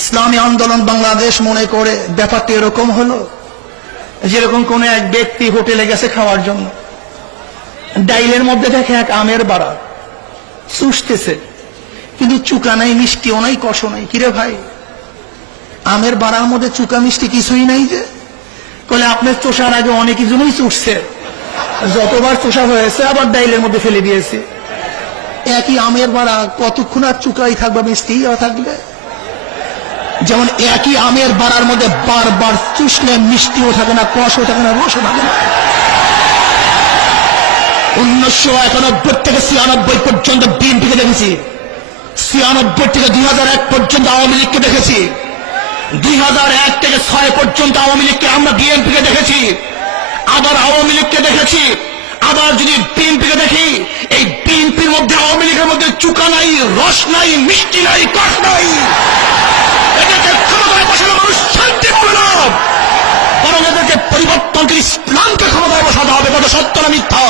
ইসলামী আন্দোলন বাংলাদেশ মনে করে ব্যাপারটা এরকম হলো, যেরকম কোন এক ব্যক্তি হোটেলে গেছে খাওয়ার জন্য, ডাইলের মধ্যে দেখে এক আমের বাড়া চুষতেছে, কিন্তু চুকা নাই, মিষ্টিও নাই, কষও নাই। কিরে ভাই, আমের বাড়ার মধ্যে চুকা মিষ্টি কিছুই নাই যে? বলে আপনার চোষার আগে অনেক জনই চুষছে, যতবার চোষা হয়েছে আবার ডাইলের মধ্যে ফেলে দিয়েছে। একই আমের বাড়া কতক্ষণ আর চুকাই থাকবে, মিষ্টি থাকবে? যেমন একই আমের বাড়ার মধ্যে বারবার চুষলে মিষ্টিও থাকে না, কষও থাকে না, রসও থাকে না। 1991 থেকে 96 পর্যন্ত বিএনপিকে দেখেছি, 96 থেকে 2001 পর্যন্ত আওয়ামী লীগকে দেখেছি, 2001 থেকে 6 পর্যন্ত আওয়ামী লীগকে আমরা বিএনপিকে দেখেছি, আবার আওয়ামী লীগকে দেখেছি, আবার যদি বিএনপিকে দেখি, এই বিএনপির মধ্যে আওয়ামী লীগের মধ্যে চুকা নাই, রস নাই, মিষ্টি নাই, কষ নাই। এদেরকে ক্ষমতায় বসানো মানুষ শান্তি পাবে না, বরং এদেরকে পরিবর্তনকে, ইসলামকে ক্ষমতায় বসাতে হবে। কত সত্য না মিথ্যা?